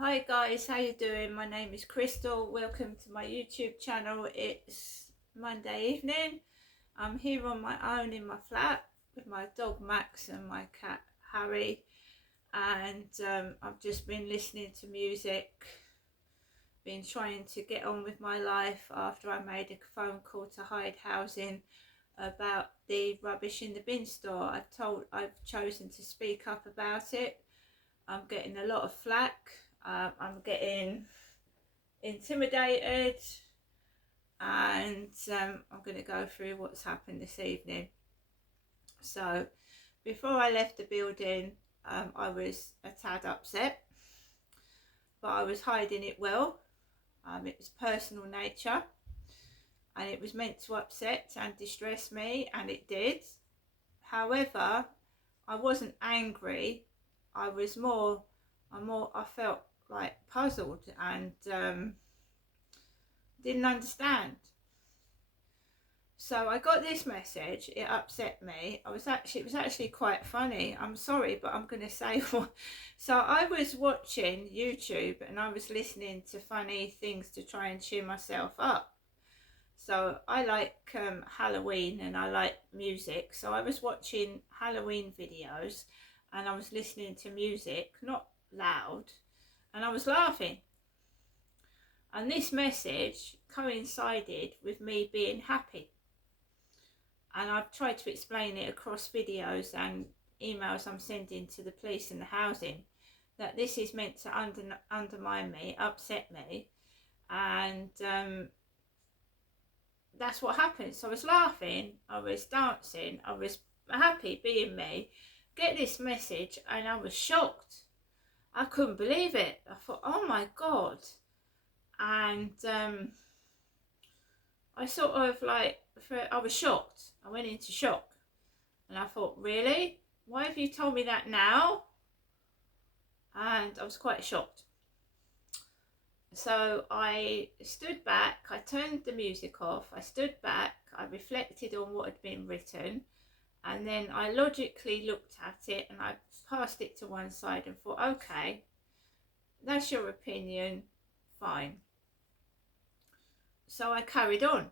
Hi guys, how you doing? My name is Crystal. Welcome to my YouTube channel. It's Monday evening. I'm here on my own in my flat with my dog Max and my cat Harry, and I've just been listening to music, been trying to get on with my life after I made a phone call to Hyde Housing about the rubbish in the bin store. I've chosen to speak up about it. I'm getting a lot of flack. I'm getting intimidated, and I'm going to go through what's happened this evening. So before I left the building, I was a tad upset, but I was hiding it well. It was personal nature, and it was meant to upset and distress me, and it did. However, I wasn't angry. I felt like puzzled and didn't understand. So I got this message. It upset me. It was actually quite funny. I'm sorry, but I'm going to say what. So I was watching YouTube and I was listening to funny things to try and cheer myself up. So I like Halloween and I like music. So I was watching Halloween videos and I was listening to music, not loud, and I was laughing. And this message coincided with me being happy. And I've tried to explain it across videos and emails I'm sending to the police and the housing that this is meant to undermine me, upset me, and that's what happened. So I was laughing, I was dancing, I was happy being me, get this message, and I was shocked. I couldn't believe it. I thought, oh my God. And I sort of I was shocked. I went into shock. And I thought, really? Why have you told me that now? And I was quite shocked. So I stood back, I turned the music off, I stood back, I reflected on what had been written, and then I logically looked at it and I passed it to one side and thought, okay, that's your opinion, fine. So I carried on.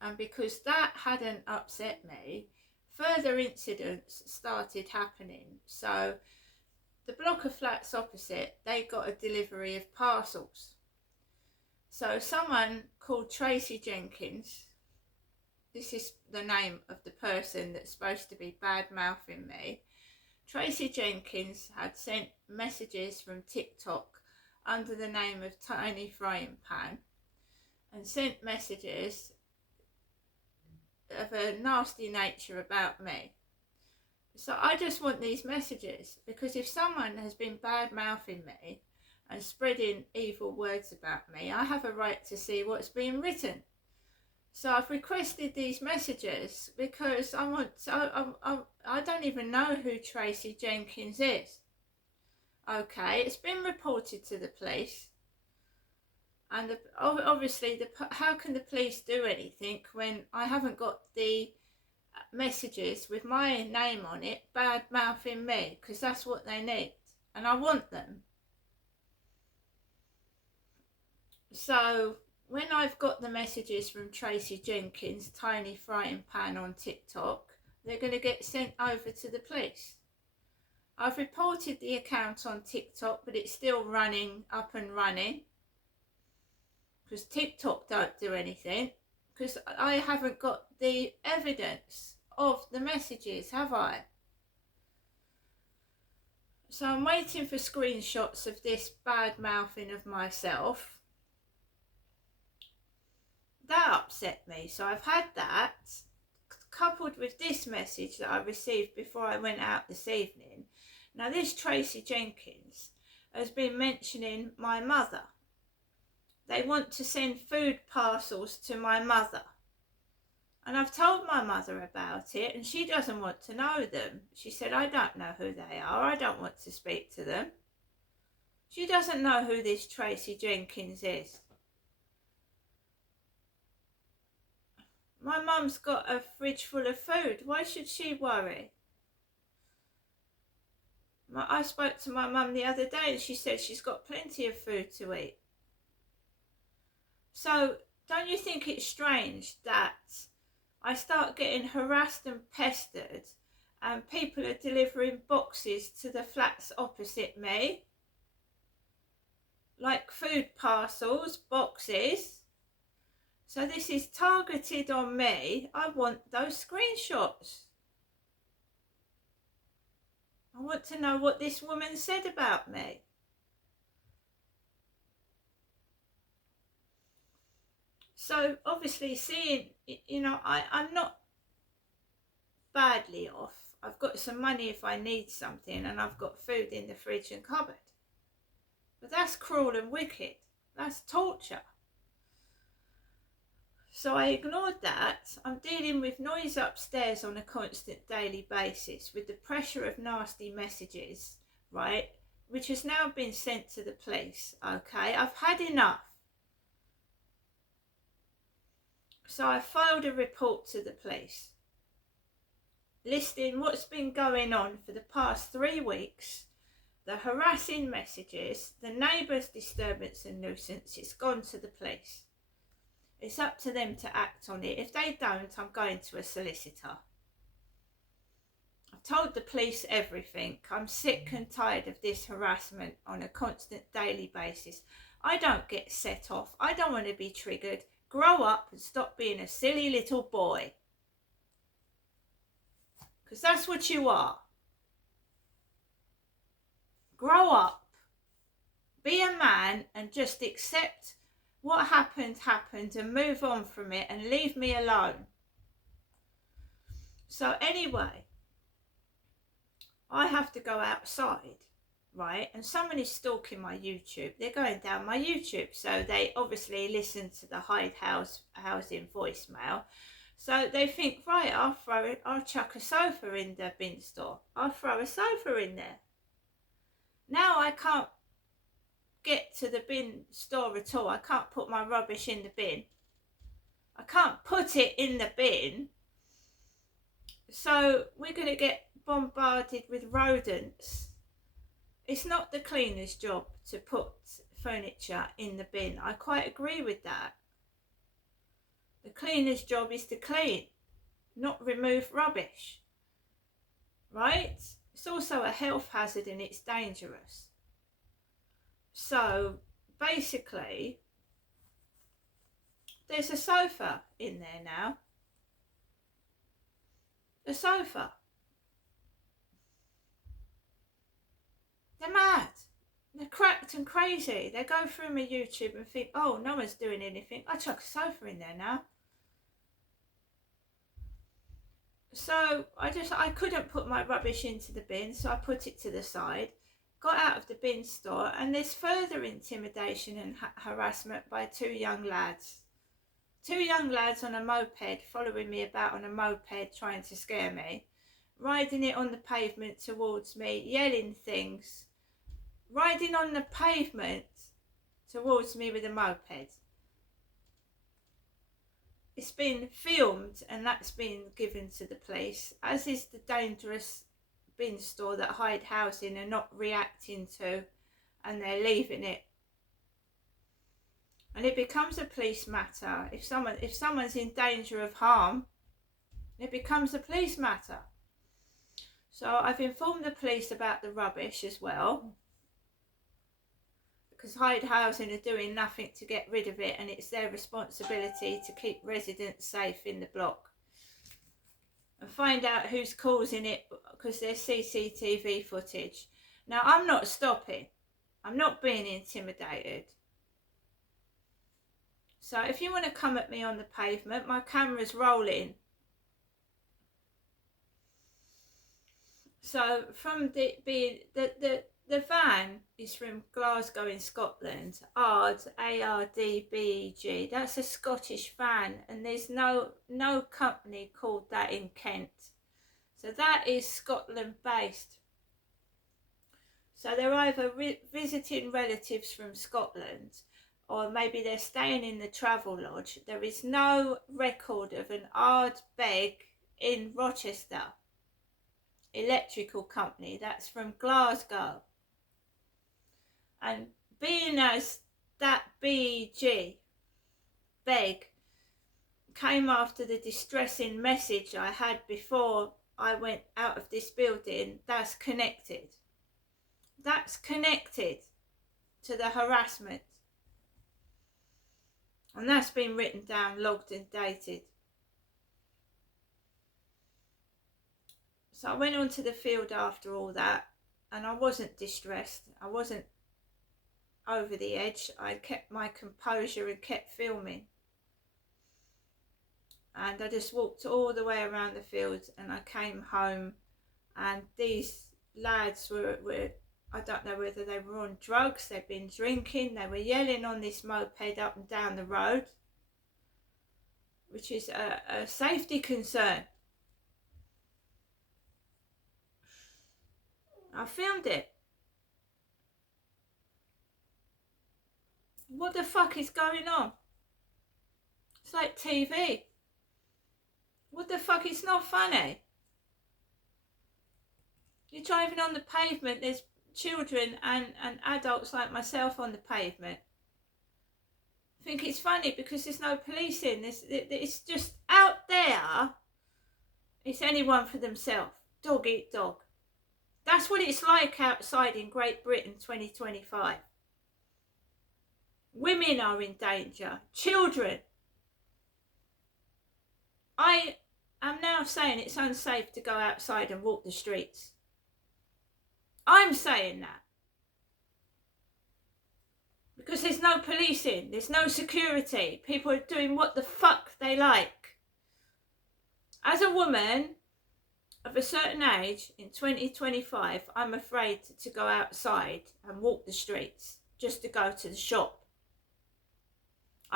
And because that hadn't upset me, further incidents started happening. So the block of flats opposite, they got a delivery of parcels. So someone called Tracy Jenkins, this is the name of the person that's supposed to be bad mouthing me. Tracy Jenkins had sent messages from TikTok under the name of Tiny Frying Pan and sent messages of a nasty nature about me. So I just want these messages, because if someone has been bad mouthing me and spreading evil words about me, I have a right to see what's being written. So I've requested these messages because I don't even know who Tracy Jenkins is. Okay, it's been reported to the police. And obviously, how can the police do anything when I haven't got the messages with my name on it, bad mouthing me, because that's what they need, and I want them. So when I've got the messages from Tracy Jenkins, Tiny Frying Pan on TikTok, they're going to get sent over to the police. I've reported the account on TikTok, but it's still running, up and running, because TikTok don't do anything, because I haven't got the evidence of the messages, have I? So I'm waiting for screenshots of this bad mouthing of myself. That upset me. So I've had that coupled with this message that I received before I went out this evening. Now this Tracy Jenkins has been mentioning my mother. They want to send food parcels to my mother. And I've told my mother about it and she doesn't want to know them. She said, I don't know who they are. I don't want to speak to them. She doesn't know who this Tracy Jenkins is. My mum's got a fridge full of food. Why should she worry? I spoke to my mum the other day and she said she's got plenty of food to eat. So don't you think it's strange that I start getting harassed and pestered and people are delivering boxes to the flats opposite me? Like food parcels, boxes. So this is targeted on me. I want those screenshots. I want to know what this woman said about me. So obviously seeing, I'm not badly off. I've got some money if I need something and I've got food in the fridge and cupboard. But that's cruel and wicked. That's torture. So I ignored that. I'm dealing with noise upstairs on a constant daily basis with the pressure of nasty messages, right? Which has now been sent to the police, okay? I've had enough. So I filed a report to the police listing what's been going on for the past 3 weeks, the harassing messages, the neighbours' disturbance and nuisance. It's gone to the police. It's up to them to act on it. If they don't, I'm going to a solicitor. I've told the police everything. I'm sick and tired of this harassment on a constant daily basis. I don't get set off. I don't want to be triggered. Grow up and stop being a silly little boy. Because that's what you are. Grow up. Be a man and just accept what happened and move on from it and leave me alone. So anyway, I have to go outside, right? And someone is stalking my YouTube. They're going down my YouTube. So they obviously listen to the Hyde Housing voicemail. So they think, right, I'll chuck a sofa in the bin store. I'll throw a sofa in there. Now I can't get to the bin store at all. I can't put my rubbish in the bin. I can't put it in the bin. So we're going to get bombarded with rodents. It's not the cleaner's job to put furniture in the bin. I quite agree with that. The cleaner's job is to clean, not remove rubbish. Right? It's also a health hazard and it's dangerous. So basically, there's a sofa in there now. A sofa. They're mad. They're cracked and crazy. They go through my YouTube and think, oh, no one's doing anything. I chuck a sofa in there now. So I couldn't put my rubbish into the bin, so I put it to the side, got out of the bin store, and there's further intimidation and harassment by 2 young lads. 2 young lads on a moped, following me about on a moped, trying to scare me, riding it on the pavement towards me, yelling things, riding on the pavement towards me with a moped. It's been filmed and that's been given to the police, as is the dangerous bin store that Hyde Housing are not reacting to, and they're leaving it. And it becomes a police matter. If someone's in danger of harm, it becomes a police matter. So I've informed the police about the rubbish as well, because Hyde Housing are doing nothing to get rid of it, and it's their responsibility to keep residents safe in the block and find out who's causing it, because there's CCTV footage. Now, I'm not stopping. I'm not being intimidated. So if you want to come at me on the pavement, my camera's rolling. So from the van is from Glasgow in Scotland. ARD, ARDBEG. That's a Scottish van, and there's no company called that in Kent. So that is Scotland based. So they're either visiting relatives from Scotland, or maybe they're staying in the travel lodge. There is no record of an ARD BEG in Rochester. electrical company that's from Glasgow. And being as that BEG, Beg, came after the distressing message I had before I went out of this building, that's connected. That's connected to the harassment. And that's been written down, logged and dated. So I went onto the field after all that, and I wasn't distressed. I wasn't over the edge. I kept my composure and kept filming. And I just walked all the way around the fields, and I came home, and these lads were I don't know whether they were on drugs, they'd been drinking, they were yelling on this moped up and down the road, which is a safety concern. I filmed it. What the fuck is going on? It's like TV. What the fuck? It's not funny. You're driving on the pavement, there's children and adults like myself on the pavement. I think it's funny because there's no policing. It's just out there. It's anyone for themselves. Dog eat dog. That's what it's like outside in Great Britain 2025. Women are in danger. Children. I am now saying it's unsafe to go outside and walk the streets. I'm saying that. Because there's no policing, there's no security. People are doing what the fuck they like. As a woman of a certain age in 2025, I'm afraid to go outside and walk the streets just to go to the shop.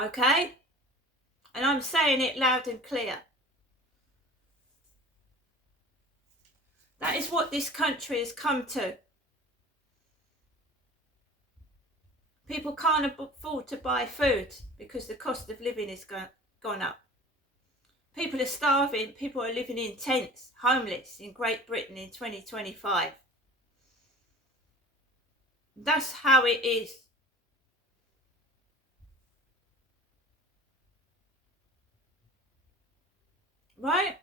Okay? And I'm saying it loud and clear. That is what this country has come to. People can't afford to buy food because the cost of living has gone up. People are starving. People are living in tents, homeless in Great Britain in 2025. That's how it is. Right?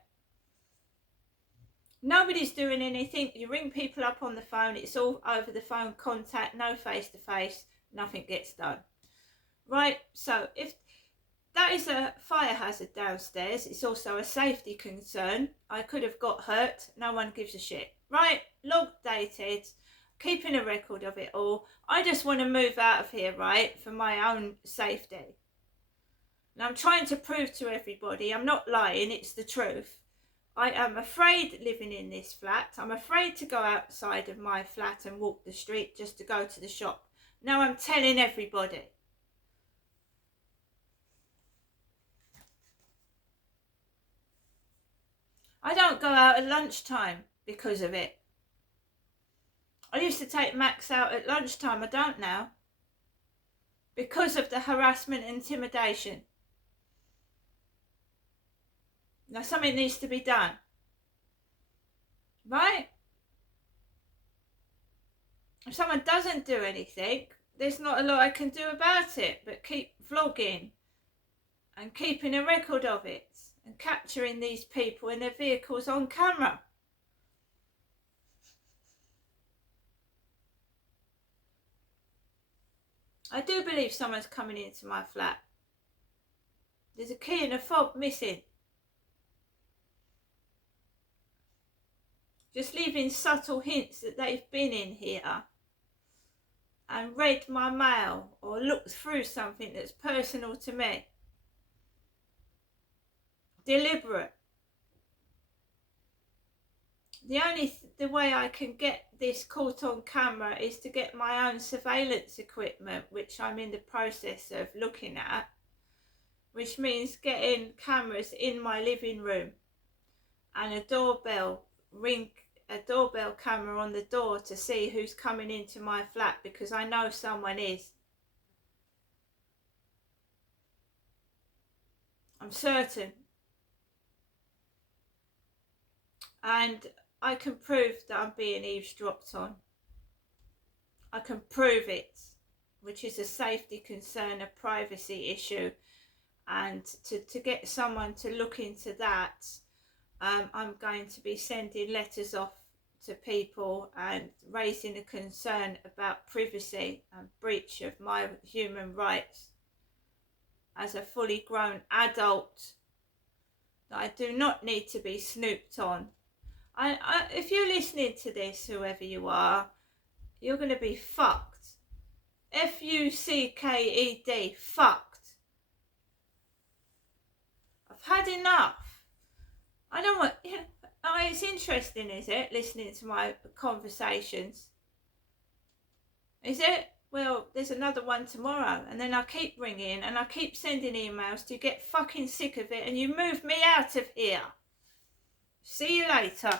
Nobody's doing anything. You ring people up on the phone. It's all over the phone contact, no face-to-face. Nothing gets done. Right? So if that is a fire hazard downstairs, it's also a safety concern. I could have got hurt. No one gives a shit. Right? Log dated. Keeping a record of it all. I just want to move out of here, right? For my own safety. And I'm trying to prove to everybody, I'm not lying, it's the truth. I am afraid living in this flat. I'm afraid to go outside of my flat and walk the street just to go to the shop. Now I'm telling everybody. I don't go out at lunchtime because of it. I used to take Max out at lunchtime. I don't now. Because of the harassment and intimidation. Now something needs to be done. Right? If someone doesn't do anything, there's not a lot I can do about it, but keep vlogging and keeping a record of it and capturing these people in their vehicles on camera. I do believe someone's coming into my flat. There's a key and a fob missing. Just leaving subtle hints that they've been in here and read my mail or looked through something that's personal to me. Deliberate. The way I can get this caught on camera is to get my own surveillance equipment, which I'm in the process of looking at, which means getting cameras in my living room and a doorbell camera on the door to see who's coming into my flat, because I know someone is. I'm certain. And I can prove that I'm being eavesdropped on. I can prove it, which is a safety concern, a privacy issue. And to get someone to look into that, I'm going to be sending letters off to people and raising a concern about privacy and breach of my human rights as a fully grown adult, that I do not need to be snooped on. If you're listening to this, whoever you are, you're going to be fucked. Fucked. Fucked. I've had enough. I don't want... it's interesting, is it, listening to my conversations? Is it? Well, there's another one tomorrow, and then I keep ringing and I keep sending emails to get fucking sick of it, and you move me out of here. See you later.